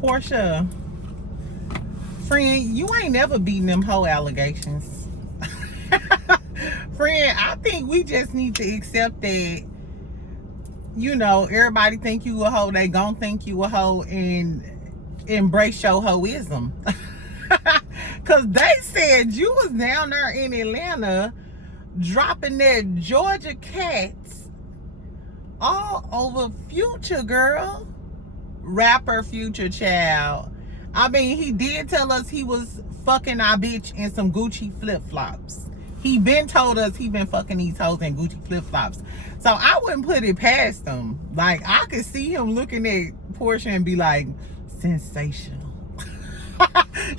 Porsha, friend, you ain't never beaten them whole allegations. Friend, I think we just need to accept that, everybody think you a hoe, they gon' think you a hoe, and embrace your hoism. Cause they said you was down there in Atlanta dropping that Georgia cats all over Future, girl. Rapper Future, child. I mean, he did tell us he was fucking our bitch in some Gucci flip-flops. He been told us he been fucking these hoes in Gucci flip-flops. So I wouldn't put it past him. Like, I could see him looking at Porsha and be like, sensational.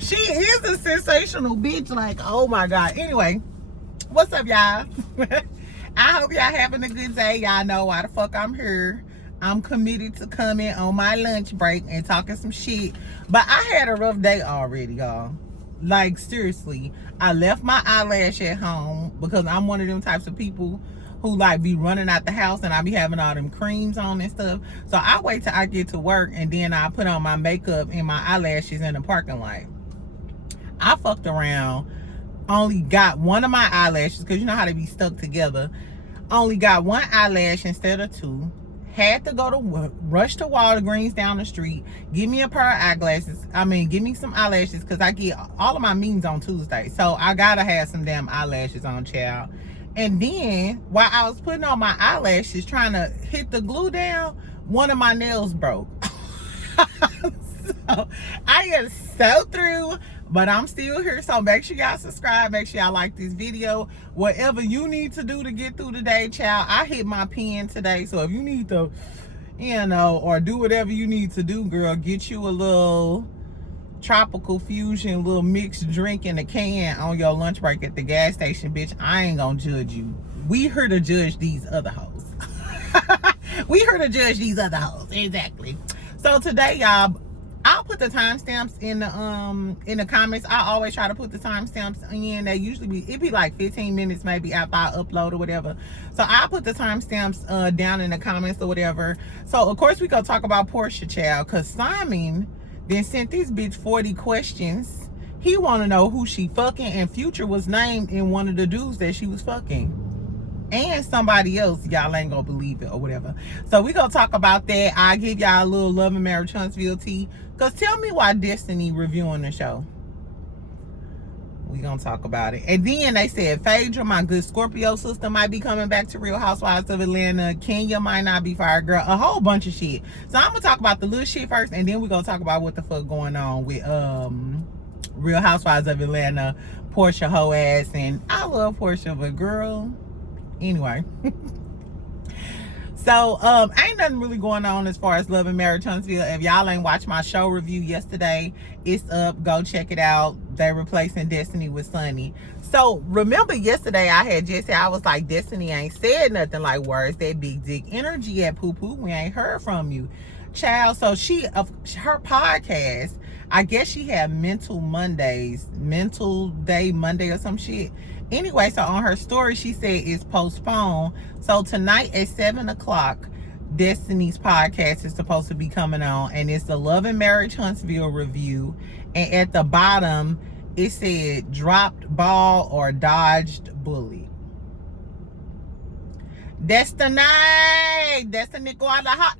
She is a sensational bitch. Like, oh my God. Anyway, what's up, y'all? I hope y'all having a good day. Y'all know why the fuck I'm here. I'm committed to coming on my lunch break and talking some shit. But I had a rough day already, y'all. Like, seriously. I left my eyelash at home because I'm one of them types of people who like be running out the house and I be having all them creams on and stuff. So I wait till I get to work and then I put on my makeup and my eyelashes in the parking lot. I fucked around. Only got one of my eyelashes because you know how they be stuck together. Only got one eyelash instead of two. Had to go to rush to Walgreens down the street, give me a pair of eyeglasses. Give me some eyelashes because I get all of my meetings on Tuesday. So I gotta have some damn eyelashes on, child. And then while I was putting on my eyelashes, trying to hit the glue down, one of my nails broke. So I am so through, but I'm still here. So make sure y'all subscribe. Make sure y'all like this video. Whatever you need to do to get through the day, child. I hit my pen today. So if you need to, or do whatever you need to do, girl, get you a little tropical fusion, little mixed drink in a can on your lunch break at the gas station, bitch. I ain't gonna judge you. We here to judge these other hoes. We here to judge these other hoes. Exactly. So today, y'all, I'll put the timestamps in the comments. I always try to put the timestamps in. They usually it'd be like 15 minutes maybe after I upload or whatever. So I'll put the timestamps down in the comments or whatever. So of course we gonna talk about Porsha, child, cause Simon then sent this bitch 40 questions. He wanna know who she fucking, and Future was named in one of the dudes that she was fucking. And somebody else, y'all ain't gonna believe it or whatever. So we gonna talk about that. I'll give y'all a little Love and Marriage Huntsville tea. Cause tell me why Destiny reviewing the show. We gonna talk about it. And then they said Phaedra, my good Scorpio sister, might be coming back to Real Housewives of Atlanta. Kenya might not be fired, girl. A whole bunch of shit. So I'm gonna talk about the little shit first, and then we gonna talk about what the fuck going on with Real Housewives of Atlanta, Porsha hoe ass. And I love Porsha, but girl, anyway. So ain't nothing really going on as far as Love and Marriage Huntsville. If y'all ain't watched my show review yesterday, it's up. Go check it out. They're replacing Destiny with Sunny. So remember yesterday I had just said, I was like, Destiny ain't said nothing. Like, where's that big dick energy at, poo poo? We ain't heard from you, child. So her podcast, I guess she had mental day Monday or some shit. Anyway, so on her story, she said it's postponed. So tonight at 7 o'clock, Destiny's podcast is supposed to be coming on, and it's the Love and Marriage Huntsville review. And at the bottom, it said dropped ball or dodged bully. Destiny go out the hot.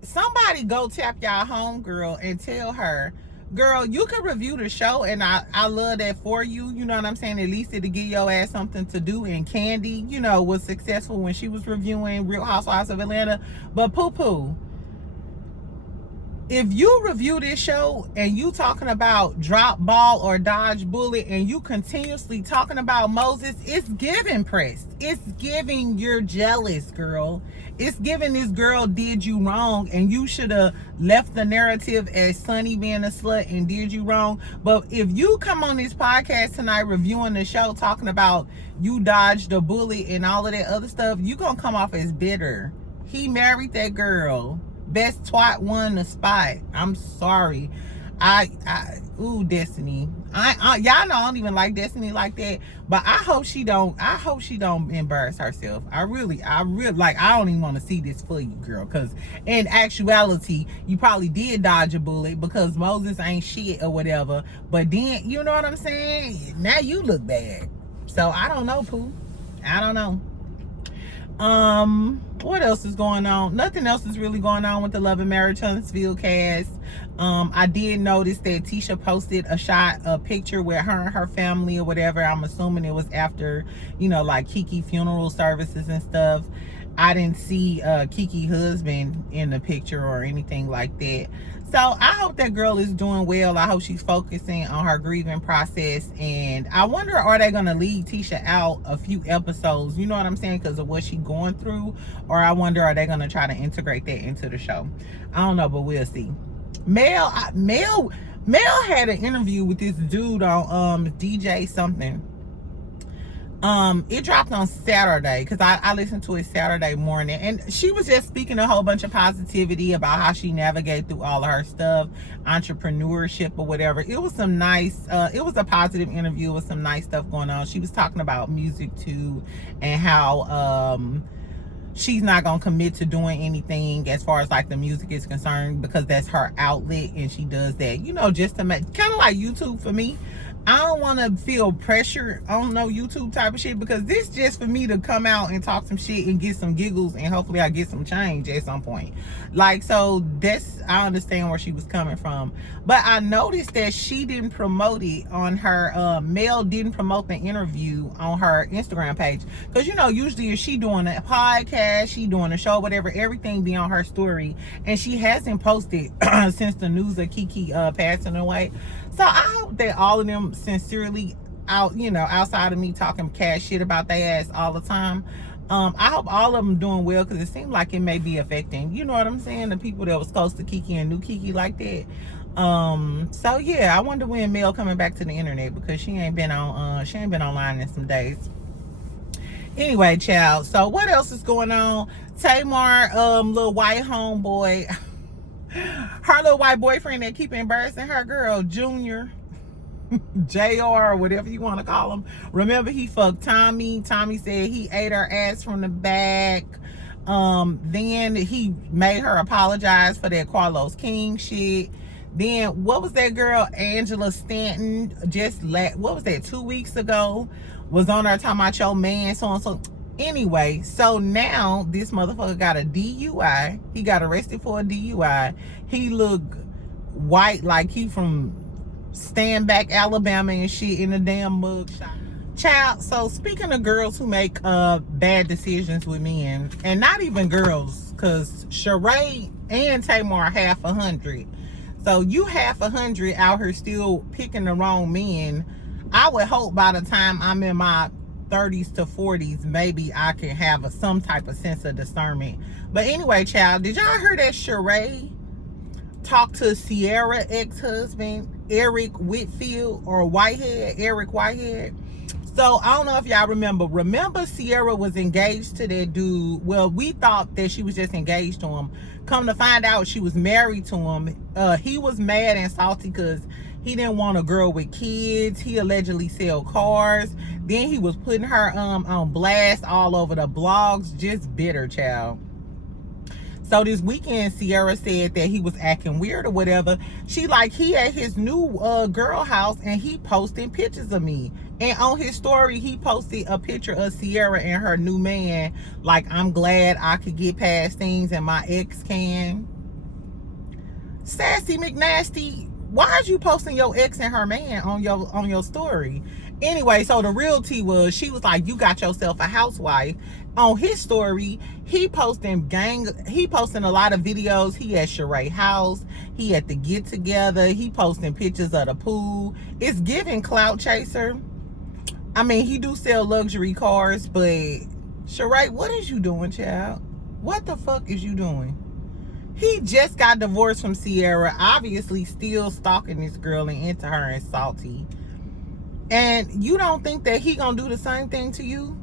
Somebody go tap y'all homegirl and tell her, girl, you can review the show, and I love that for you. You know what I'm saying? At least it'll give your ass something to do. And Candy, was successful when she was reviewing Real Housewives of Atlanta. But poo-poo, if you review this show and you talking about drop ball or dodge bullet, and you continuously talking about Moses, it's giving pressed. It's giving you're jealous, girl. It's giving this girl did you wrong, and you should have left the narrative as Sunny being a slut and did you wrong. But if you come on this podcast tonight reviewing the show talking about you dodged a bullet and all of that other stuff, you gonna come off as bitter. He married that girl. Best twat won the spot. I'm sorry. Ooh, Destiny. Y'all know I don't even like Destiny like that, but I hope she don't embarrass herself. I really like, I don't even want to see this for you, girl, because in actuality you probably did dodge a bullet because Moses ain't shit or whatever, but then, you know what I'm saying, now you look bad. So I don't know, Pooh. I don't know. What else is going on? Nothing else is really going on with the Love and Marriage Huntsville cast. I did notice that Tisha posted a picture with her and her family or whatever. I'm assuming it was after, you know, like Kiki funeral services and stuff. I didn't see Kiki husband in the picture or anything like that. So I hope that girl is doing well. I hope she's focusing on her grieving process. And I wonder, are they going to leave Tisha out a few episodes? You know what I'm saying? Because of what she's going through. Or I wonder, are they going to try to integrate that into the show? I don't know, but we'll see. Mel had an interview with this dude on DJ something. It dropped on Saturday because I listened to it Saturday morning, and she was just speaking a whole bunch of positivity about how she navigated through all of her stuff, entrepreneurship or whatever. It was some nice, it was a positive interview with some nice stuff going on. She was talking about music too, and how she's not gonna commit to doing anything as far as like the music is concerned, because that's her outlet and she does that, you know, just to make, kind of like YouTube for me. I don't want to feel pressure on no YouTube type of shit, because this just for me to come out and talk some shit and get some giggles, and hopefully I get some change at some point. Like, so that's, I understand where she was coming from. But I noticed that she didn't promote it on her, Mel didn't promote the interview on her Instagram page. Because, you know, usually if she doing a podcast, she doing a show, whatever, everything be on her story. And she hasn't posted since the news of Kiki passing away. So I hope that all of them sincerely, outside of me talking cash shit about their ass all the time, I hope all of them doing well, because it seemed like it may be affecting, you know what I'm saying, the people that was close to Kiki and knew Kiki like that. So yeah, I wonder when Mel coming back to the internet, because she ain't been online in some days. Anyway, child, so what else is going on? Tamar, little white homeboy, her little white boyfriend that keep embarrassing her, girl, Junior, JR, or whatever you want to call him. Remember, he fucked Tommy. Tommy said he ate her ass from the back. Then he made her apologize for that Carlos King shit. Then what was that girl, Angela Stanton, what was that, 2 weeks ago, was on there talking about your man, so and so. Anyway, so now this motherfucker got a DUI. He got arrested for a DUI. He looked white like he from Stand Back, Alabama and shit in a damn mugshot. Child, so speaking of girls who make bad decisions with men, and not even girls, because Sheree and Tamar are half 100. So you half 100 out here still picking the wrong men. I would hope by the time I'm in my 30s to 40s, maybe I can have some type of sense of discernment. But anyway, child, did y'all hear that Sheree talked to Sierra ex-husband Eric Whitfield, or Eric Whitehead? So I don't know if y'all remember Sierra was engaged to that dude. Well, we thought that she was just engaged to him. Come to find out, she was married to him. He was mad and salty because he didn't want a girl with kids. He allegedly sell cars. Then he was putting her on blast all over the blogs. Just bitter, child. So this weekend, Sierra said that he was acting weird or whatever. She like, he at his new girl house and he posting pictures of me. And on his story, he posted a picture of Sierra and her new man. Like, I'm glad I could get past things and my ex can. Sassy McNasty, why is you posting your ex and her man on your story? Anyway, so the real tea was, she was like, you got yourself a housewife. On his story, he posting a lot of videos. He at Sheree house, he at the get together, he posting pictures of the pool. It's giving clout chaser. I mean, he do sell luxury cars, but Sheree, what is you doing, child? What the fuck is you doing? He just got divorced from Sierra, obviously still stalking this girl and into her and salty. And you don't think that he gonna do the same thing to you?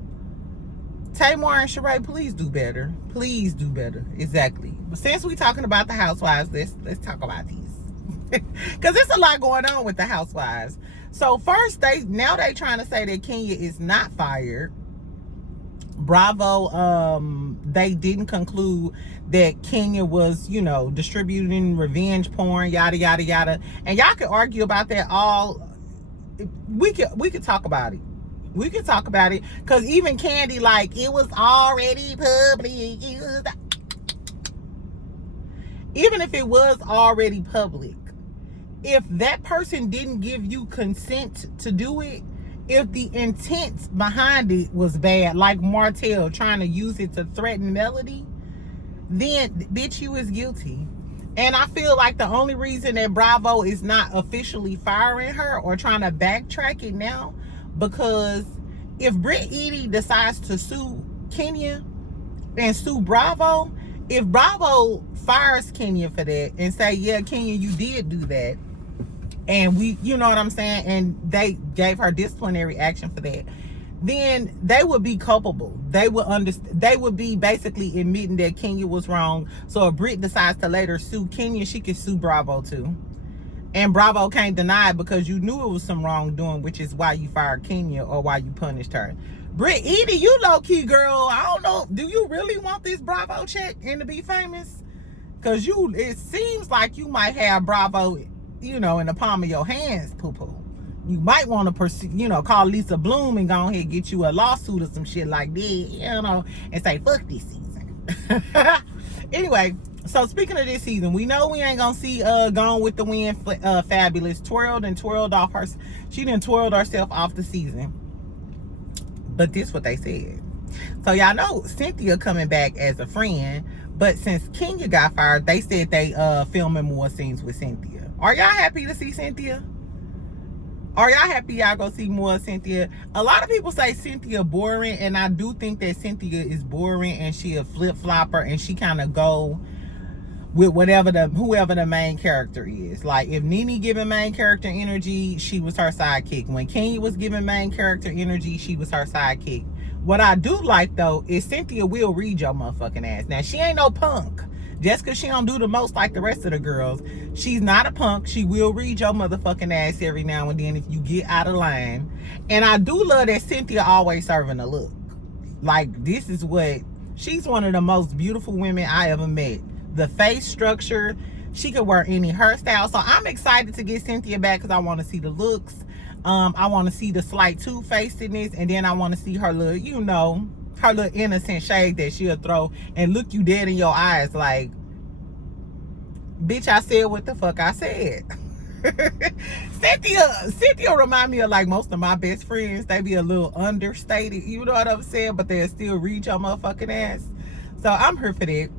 Tamar and Sheree, please do better. Please do better. Exactly. But since we talking about the housewives, let's talk about these. Because there's a lot going on with the housewives. So first, they trying to say that Kenya is not fired. Bravo, they didn't conclude that Kenya was, distributing revenge porn, yada yada yada. And y'all can argue about that all. We could talk about it. We could talk about it, because even Candy, like, it was already public. Even if it was already public, if that person didn't give you consent to do it, if the intent behind it was bad, like Martell trying to use it to threaten Melody, then bitch, you is guilty. And I feel like the only reason that Bravo is not officially firing her or trying to backtrack it now, because if Britt Edie decides to sue Kenya and sue Bravo, if Bravo fires Kenya for that and say, yeah, Kenya, you did do that, and we, you know what I'm saying, and they gave her disciplinary action for that, then they would be culpable. They would be basically admitting that Kenya was wrong. So if Britt decides to later sue Kenya, she can sue Bravo too. And Bravo can't deny it, because you knew it was some wrongdoing, which is why you fired Kenya or why you punished her. Britt Edie, you low-key girl, I don't know, do you really want this Bravo check and to be famous? Because it seems like you might have Bravo, in the palm of your hands, poo-poo. You might want to pursue, call Lisa Bloom and go ahead and get you a lawsuit or some shit like that, and say, fuck this season. Anyway, so speaking of this season, we know we ain't gonna see Gone with the Wind Fabulous twirled off her. She done twirled herself off the season. But this what they said. So y'all know Cynthia coming back as a friend, but since Kenya got fired, they said they filming more scenes with Cynthia. Are y'all happy to see Cynthia? Are y'all happy y'all go see more of Cynthia? A lot of people say Cynthia boring, and I do think that Cynthia is boring, and she a flip-flopper, and she kind of go with whoever the main character is. Like, if Nene giving main character energy, she was her sidekick. When Kenya was giving main character energy, she was her sidekick. What I do like, though, is Cynthia will read your motherfucking ass. Now, she ain't no punk. Just because she don't do the most like the rest of the girls, she's not a punk. She will read your motherfucking ass every now and then if you get out of line. And I do love that Cynthia always serving a look. Like, this is she's one of the most beautiful women I ever met. The face structure, she could wear any hairstyle. So I'm excited to get Cynthia back, because I want to see the looks. I want to see the slight two-facedness, and then I want to see her little, her little innocent shade that she'll throw and look you dead in your eyes like, bitch, I said what the fuck I said. Cynthia remind me of like most of my best friends. They be a little understated, you know what I'm saying, but they'll still read your motherfucking ass. So I'm here for that.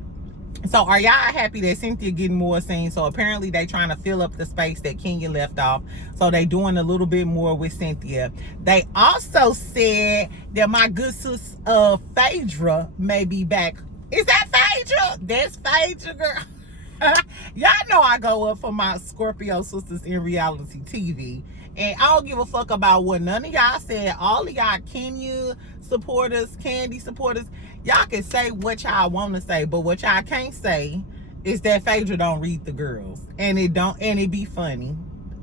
So are y'all happy that Cynthia getting more scenes? So apparently they trying to fill up the space that Kenya left off. So they doing a little bit more with Cynthia. They also said that my good sis Phaedra may be back. Is that Phaedra? That's Phaedra, girl. Y'all know I go up for my Scorpio sisters in reality TV. And I don't give a fuck about what none of y'all said. All of y'all Kenya supporters, Candy supporters, y'all can say what y'all want to say, but what y'all can't say is that Phaedra don't read the girls, and it be funny.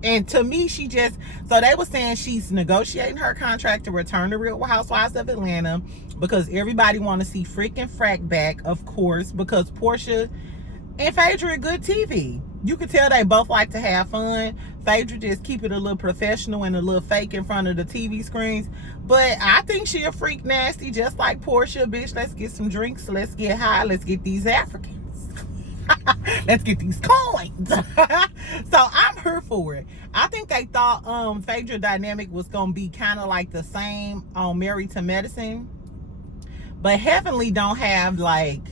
And to me, so they were saying she's negotiating her contract to return to Real Housewives of Atlanta, because everybody want to see freaking Frack back, of course, because Porsha and Phaedra are good TV. You can tell they both like to have fun. Phaedra just keep it a little professional and a little fake in front of the TV screens. But I think she a freak nasty, just like Porsha. Bitch, let's get some drinks. Let's get high. Let's get these Africans. Let's get these coins. So I'm here for it. I think they thought Phaedra dynamic was going to be kind of like the same on Married to Medicine. But Heavenly don't have like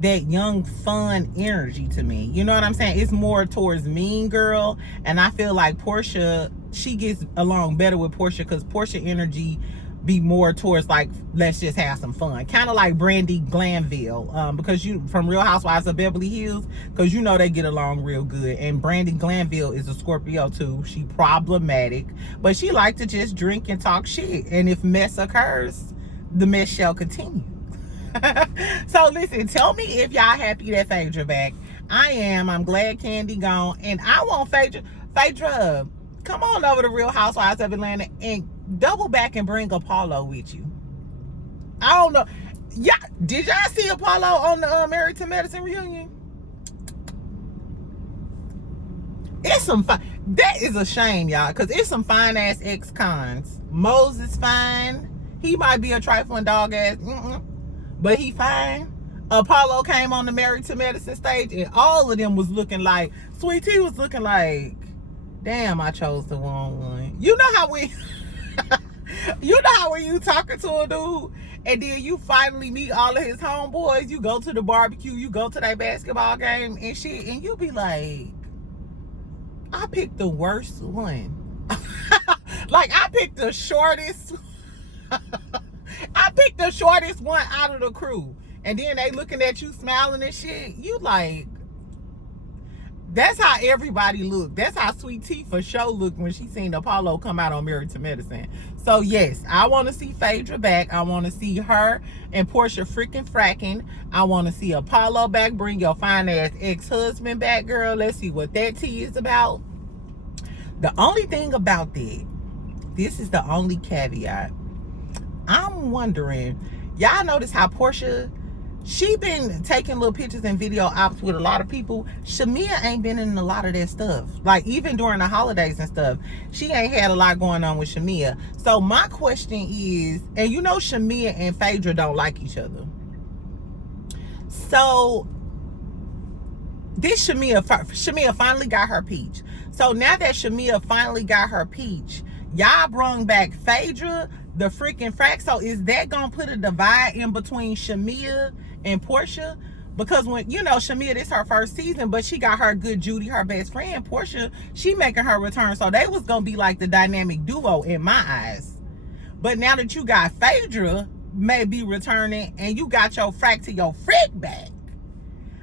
that young fun energy to me, you know what I'm saying? It's more towards Mean Girl, and I feel like Porsha, she gets along better with Porsha, because Porsha energy be more towards like, let's just have some fun, kind of like Brandy Glanville, because you from Real Housewives of Beverly Hills, because you know they get along real good. And Brandy Glanville is a Scorpio too. She problematic, but she like to just drink and talk shit, and if mess occurs, the mess shall continue. So listen, tell me if y'all happy that Phaedra back. I am. I'm glad Candy gone. And I want Phaedra, come on over to Real Housewives of Atlanta and double back and bring Apollo with you. I don't know. Yeah, did y'all see Apollo on the Married to Medicine reunion? It's some fun. That is a shame, y'all, because it's some fine ass ex-cons. Moses fine. He might be a trifling dog ass, but he fine. Apollo came on the Married to Medicine stage, and all of them was looking like, Sweet Tea was looking like, damn, I chose the wrong one. You know how when you talking to a dude, and then you finally meet all of his homeboys, you go to the barbecue, you go to that basketball game and shit, and you be like, I picked the worst one. Like, I picked the shortest. I picked the shortest one out of the crew. And then they looking at you smiling and shit. You like, that's how everybody looked. That's how Sweet Tea for sure looked when she seen Apollo come out on Married to Medicine. So yes, I want to see Phaedra back. I want to see her and Porsha freaking fracking. I want to see Apollo back. Bring your fine ass ex-husband back, girl. Let's see what that tea is about. The only thing about that, this is the only caveat. I'm wondering, y'all notice how Porsha, she been taking little pictures and video ops with a lot of people. Shamia ain't been in a lot of that stuff. Like, even during the holidays and stuff, she ain't had a lot going on with Shamia. So my question is, and you know Shamia and Phaedra don't like each other. So this Shamia finally got her peach. So now that Shamia finally got her peach, y'all brung back Phaedra, the freaking frack. So is that gonna put a divide in between Shamia and Porsha? Because when, you know, Shamia, this her first season, but she got her good Judy, her best friend. Porsha, she making her return. So they was gonna be like the dynamic duo in my eyes. But now that you got Phaedra maybe returning and you got your frack to your frick back,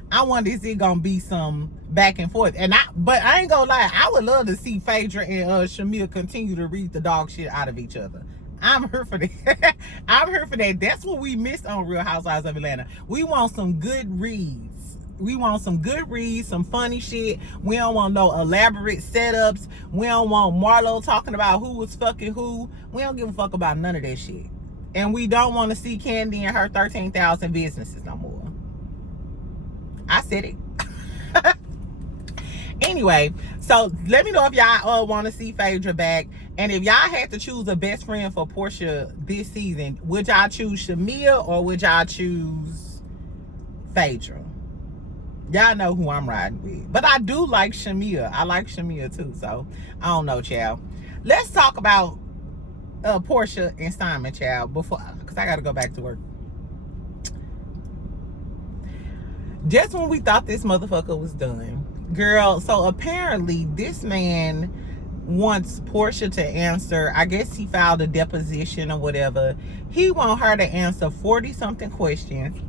I wonder, is it gonna be some back and forth? But I ain't gonna lie, I would love to see Phaedra and Shamia continue to read the dog shit out of each other. I'm here for that. I'm here for that. That's what we missed on Real Housewives of Atlanta. We want some good reads. We want some good reads, some funny shit. We don't want no elaborate setups. We don't want Marlo talking about who was fucking who. We don't give a fuck about none of that shit. And we don't want to see Candy and her 13,000 businesses no more. I said it. Anyway, so let me know if y'all want to see Phaedra back. And if y'all had to choose a best friend for Porsha this season, would y'all choose Shamia or would y'all choose Phaedra? Y'all know who I'm riding with. But I do like Shamia. I like Shamia too. So, I don't know, child. Let's talk about Porsha and Simon, child, before, because I got to go back to work. Just when we thought this motherfucker was done, girl, so apparently this man wants Porsha to answer, I guess he filed a deposition or whatever. He want her to answer 40-something questions.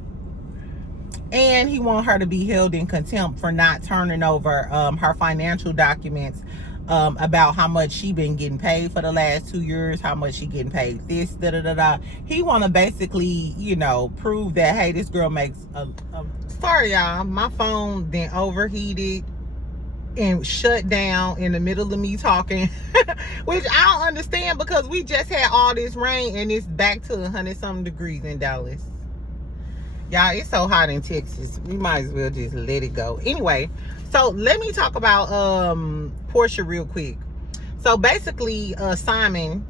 And he want her to be held in contempt for not turning over her financial documents about how much she been getting paid for the last 2 years, how much she getting paid this, da-da-da-da. He want to basically, you know, prove that, hey, this girl makes sorry, y'all, my phone then overheated and shut down in the middle of me talking, which I don't understand because we just had all this rain and it's back to 100-something degrees in Dallas. Y'all, it's so hot in Texas. We might as well just let it go. Anyway, so let me talk about Porsha real quick. So basically, Simon,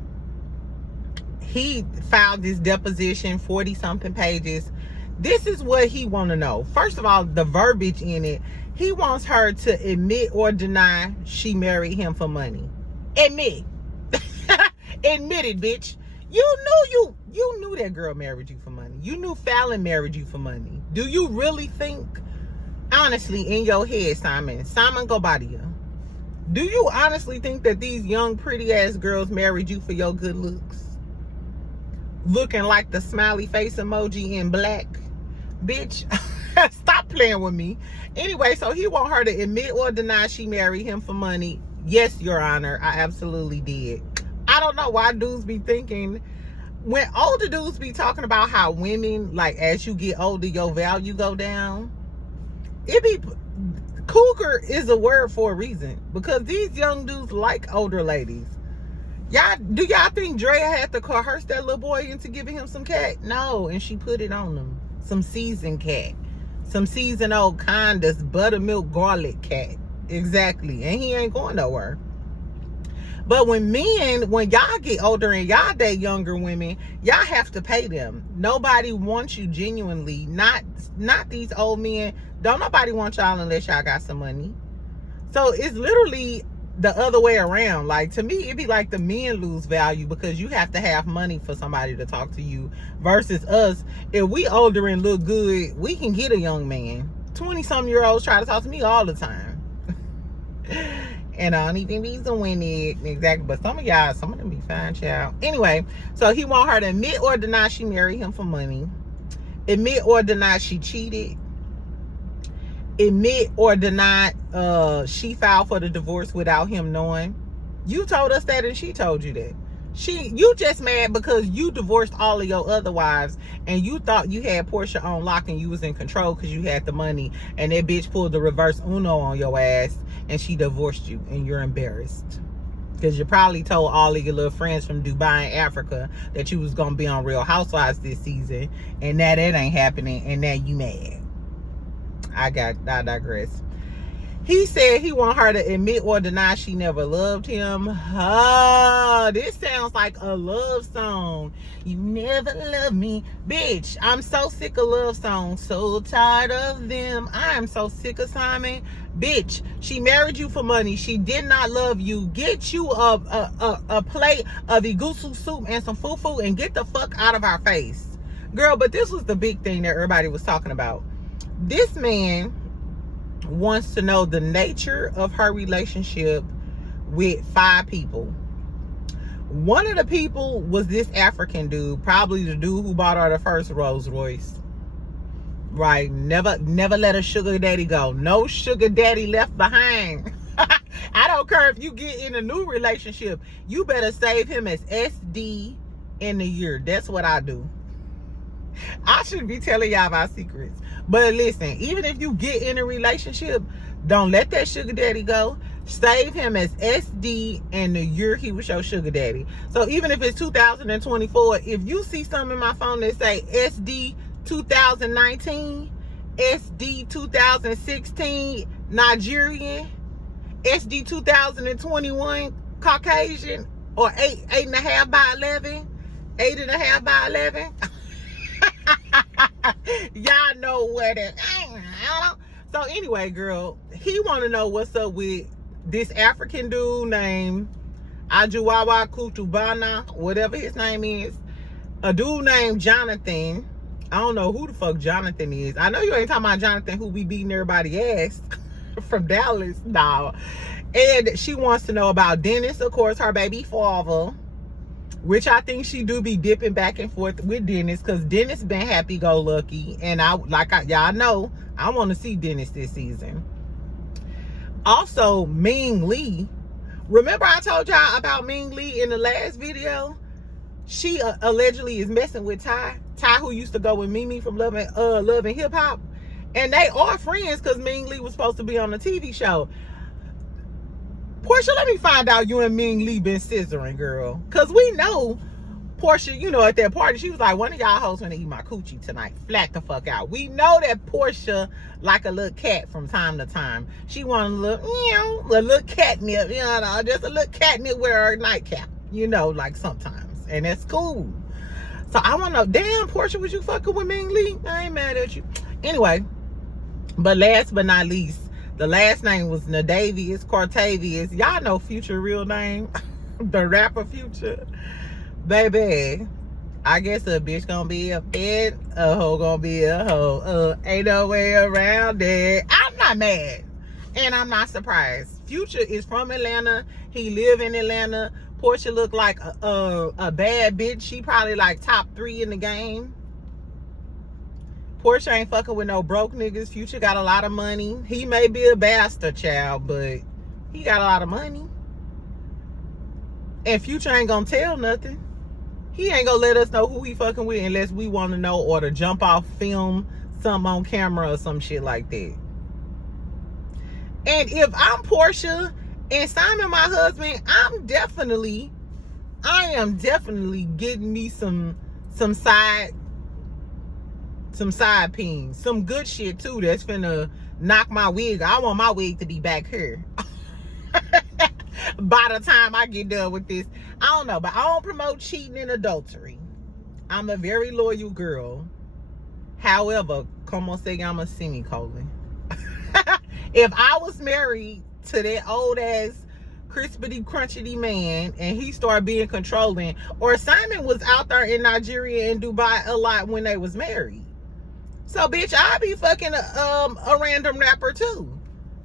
he filed this deposition, 40-something pages. This is what he want to know. First of all, the verbiage in it. He wants her to admit or deny she married him for money. Admit. Admit it, bitch. You knew that girl married you for money. You knew Fallon married you for money. Do you really think, honestly, in your head, Simon Gobadia, do you honestly think that these young, pretty-ass girls married you for your good looks? Looking like the smiley face emoji in black? Bitch, stop playing with me. Anyway, so he want her to admit or deny she married him for money. Yes, Your Honor, I absolutely did. I don't know why dudes be thinking, when older dudes be talking about how women, like, as you get older, your value go down. cougar is a word for a reason, because these young dudes like older ladies. Y'all think Drea had to coerce that little boy into giving him some cat? No, and she put it on him. Some seasoned cat. Some seasoned old Condas buttermilk garlic cat. Exactly. And he ain't going nowhere. But when y'all get older and y'all date younger women, y'all have to pay them. Nobody wants you genuinely. Not these old men. Don't nobody want y'all unless y'all got some money. So it's literally the other way around. Like, to me, it'd be like the men lose value because you have to have money for somebody to talk to you, versus us. If we older and look good, we can get a young man. 20-some-year-olds try to talk to me all the time. And I don't even be doing it. Exactly. But some of them be fine, child. Anyway, so he want her to admit or deny she married him for money. Admit or deny she cheated. Admit or deny she filed for the divorce without him knowing. You told us that and she told you that. You just mad because you divorced all of your other wives and you thought you had Porsha on lock and you was in control because you had the money, and that bitch pulled the reverse Uno on your ass and she divorced you, and you're embarrassed because you probably told all of your little friends from Dubai and Africa that you was gonna be on Real Housewives this season, and now that ain't happening, and now you mad. I digress. He said he want her to admit or deny she never loved him. Oh, this sounds like a love song. You never loved me. Bitch, I'm so sick of love songs. So tired of them. I am so sick of Simon. Bitch, she married you for money. She did not love you. Get you a plate of igusu soup and some fufu and get the fuck out of our face. Girl, but this was the big thing that everybody was talking about. This man wants to know the nature of her relationship with 5 people. One of the people was this African dude, probably the dude who bought her the first Rolls Royce. Right? Never let a sugar daddy go. No sugar daddy left behind. I don't care if you get in a new relationship. You better save him as SD in the year. That's what I do. I shouldn't be telling y'all my secrets. But listen, even if you get in a relationship, don't let that sugar daddy go. Save him as SD and the year he was your sugar daddy. So even if it's 2024, if you see something in my phone that say SD 2019, SD 2016 Nigerian, SD 2021 Caucasian, or 8.5 by 11, 8.5 by 11. Y'all know what it. So anyway, girl, he want to know what's up with this African dude named Ajuwawa Kutubana, whatever his name is. A dude named Jonathan. I don't know who the fuck Jonathan is. I know you ain't talking about Jonathan who be beating everybody ass from Dallas. No. And she wants to know about Dennis, of course, her baby father, which I think she do be dipping back and forth with Dennis, because Dennis been happy-go-lucky, and y'all know I want to see Dennis this season. Also, Ming Lee. Remember I told y'all about Ming Lee in the last video? She allegedly is messing with Ty, who used to go with Mimi from Love and Hip Hop, and they are friends because Ming Lee was supposed to be on the TV show. Porsha, let me find out you and Ming Lee been scissoring, girl. Because we know Porsha, you know, at that party, she was like, one of y'all hoes gonna eat my coochie tonight. Flat the fuck out. We know that Porsha like a little cat from time to time. She want a little catnip, you know, just a little catnip with her nightcap, you know, like sometimes. And that's cool. So I want to know, damn, Porsha, was you fucking with Ming Lee? I ain't mad at you. Anyway, but last but not least, the last name was Nadavius Cortavius. Y'all know Future real name. The rapper Future. Baby, I guess a bitch gonna be a bitch, a hoe gonna be a hoe. Ain't no way around it. I'm not mad. And I'm not surprised. Future is from Atlanta. He live in Atlanta. Porsha look like a bad bitch. She probably like top 3 in the game. Porsha ain't fucking with no broke niggas. Future got a lot of money. He may be a bastard child, but he got a lot of money. And Future ain't gonna tell nothing. He ain't gonna let us know who he fucking with unless we want to know, or to jump off film something on camera or some shit like that. And if I'm Porsha and Simon my husband, I am definitely getting me some side pings, some good shit too that's finna knock my wig. I want my wig to be back here by the time I get done with this. I don't know, but I don't promote cheating and adultery. I'm a very loyal girl. However, como se llama semicolon. If I was married to that old ass crispity crunchity man and he started being controlling, or Simon was out there in Nigeria and Dubai a lot when they was married. So bitch, I be fucking a random rapper too.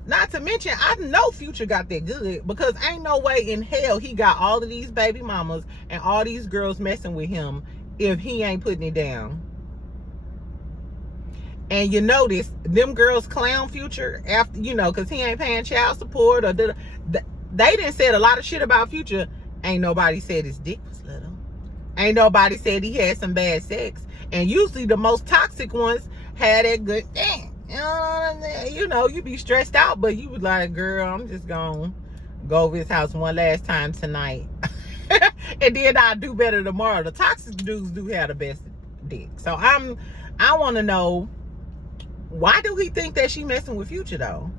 Not to mention, I know Future got that good, because ain't no way in hell he got all of these baby mamas and all these girls messing with him if he ain't putting it down. And you notice them girls clown Future after, you know, because he ain't paying child support, or they didn't said a lot of shit about Future. Ain't nobody said his dick was little. Ain't nobody said he had some bad sex. And usually the most toxic ones had that good thing. You know, you be stressed out, but you was like, girl, I'm just gonna go over his house one last time tonight. And then I'll do better tomorrow. The toxic dudes do have the best dick. So I want to know, why do he think that she messing with Future though?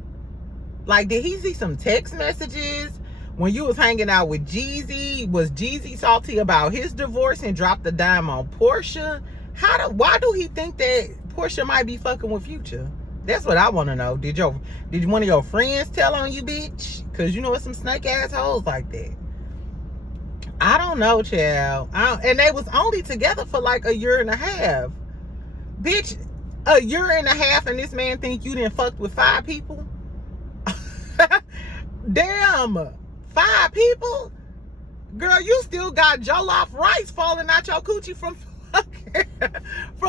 Like, did he see some text messages when you was hanging out with Jeezy? Was Jeezy salty about his divorce and dropped the dime on Porsha? Why do he think that Porsha might be fucking with Future? That's what I want to know. Did one of your friends tell on you, bitch? Because you know it's some snake assholes like that. I don't know, child. And they was only together for like a year and a half. Bitch, a year and a half and this man think you didn't fuck with 5 people? Damn, 5 people? Girl, you still got jollof rice falling out your coochie from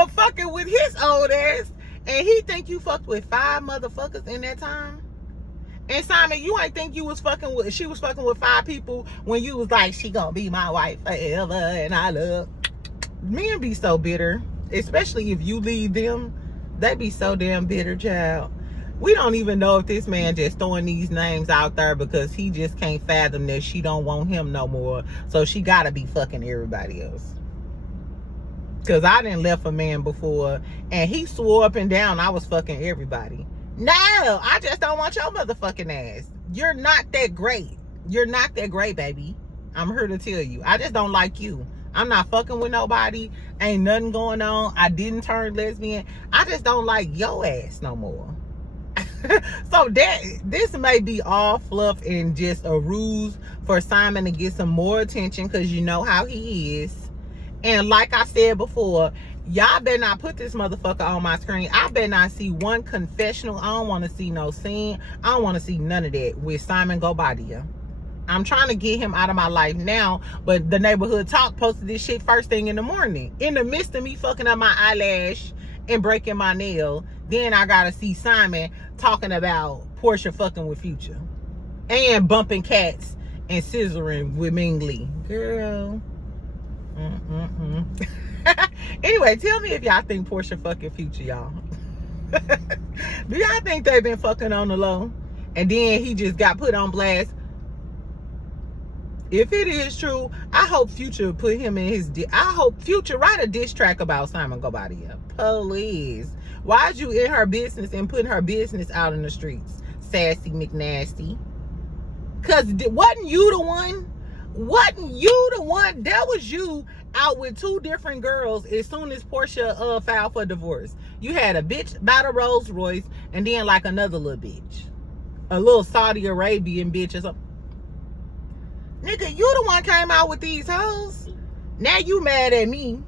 fucking with his old ass. And he think you fucked with 5 motherfuckers in that time? And Simon, you ain't think she was fucking with 5 people when you was like, she gonna be my wife forever and I love. Men be so bitter, especially if you leave them. They be so damn bitter, child. We don't even know if this man just throwing these names out there because he just can't fathom that she don't want him no more. So she gotta be fucking everybody else. Because I done left a man before and he swore up and down I was fucking everybody. No, I just don't want your motherfucking ass. You're not that great. You're not that great, baby. I'm here to tell you. I just don't like you. I'm not fucking with nobody. Ain't nothing going on. I didn't turn lesbian. I just don't like your ass no more. So this may be all fluff and just a ruse for Simon to get some more attention, because you know how he is. And like I said before, y'all better not put this motherfucker on my screen. I better not see one confessional. I don't want to see no scene. I don't want to see none of that with Simon Gobadia. I'm trying to get him out of my life now, but the Neighborhood Talk posted this shit first thing in the morning. In the midst of me fucking up my eyelash and breaking my nail, then I gotta see Simon talking about Porsha fucking with Future. And bumping cats and scissoring with Ming Lee. Girl. Anyway, tell me if y'all think Porsha fucking Future, y'all. Do y'all think they been fucking on the low and then he just got put on blast? If it is true, I hope Future put him in his I hope Future write a diss track about Simon Gobadia. Please. Why'd you in her business and putting her business out in the streets, Sassy McNasty? Cause wasn't you the one? Wasn't you the one? That was you out with 2 different girls as soon as Porsha filed for divorce. You had a bitch about a Rolls Royce and then like another little bitch. A little Saudi Arabian bitch or something. Nigga, you the one came out with these hoes. Now you mad at me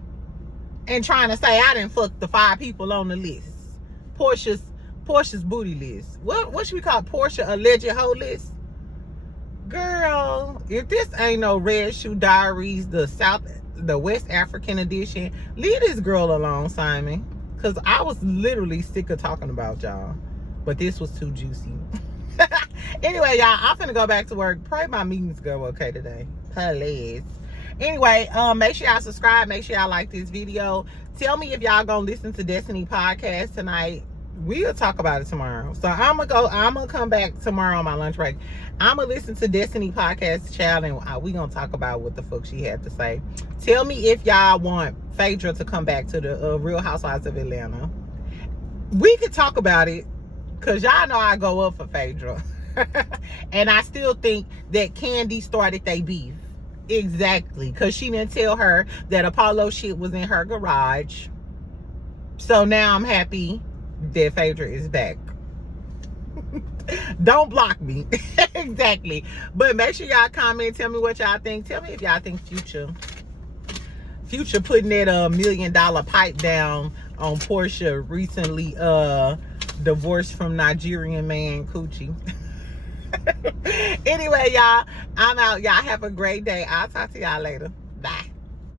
and trying to say I didn't fuck the 5 people on the list. Porsha's booty list. What should we call Porsha alleged hoe list? Girl, if this ain't no Red Shoe Diaries, the West African edition, leave this girl alone, Simon. Cause I was literally sick of talking about y'all. But this was too juicy. Anyway, y'all, I'm finna go back to work. Pray my meetings go okay today. Please. Anyway, make sure y'all subscribe. Make sure y'all like this video. Tell me if y'all gonna listen to Destiny podcast tonight. We'll talk about it tomorrow. So I'm gonna come back tomorrow on my lunch break. I'm gonna listen to Destiny Podcast Child, and we gonna talk about what the fuck she had to say. Tell me if y'all want Phaedra to come back to the Real Housewives of Atlanta. We could talk about it, because y'all know I go up for Phaedra. And I still think that Candy started they beef. Exactly, because she didn't tell her that Apollo shit was in her garage. So now I'm happy that Phaedra is back. Don't block me. Exactly. But make sure y'all comment. Tell me what y'all think. Tell me if y'all think Future putting that $1 million pipe down on Porsha recently divorced from Nigerian man Coochie. Anyway, y'all, I'm out. Y'all have a great day. I'll talk to y'all later.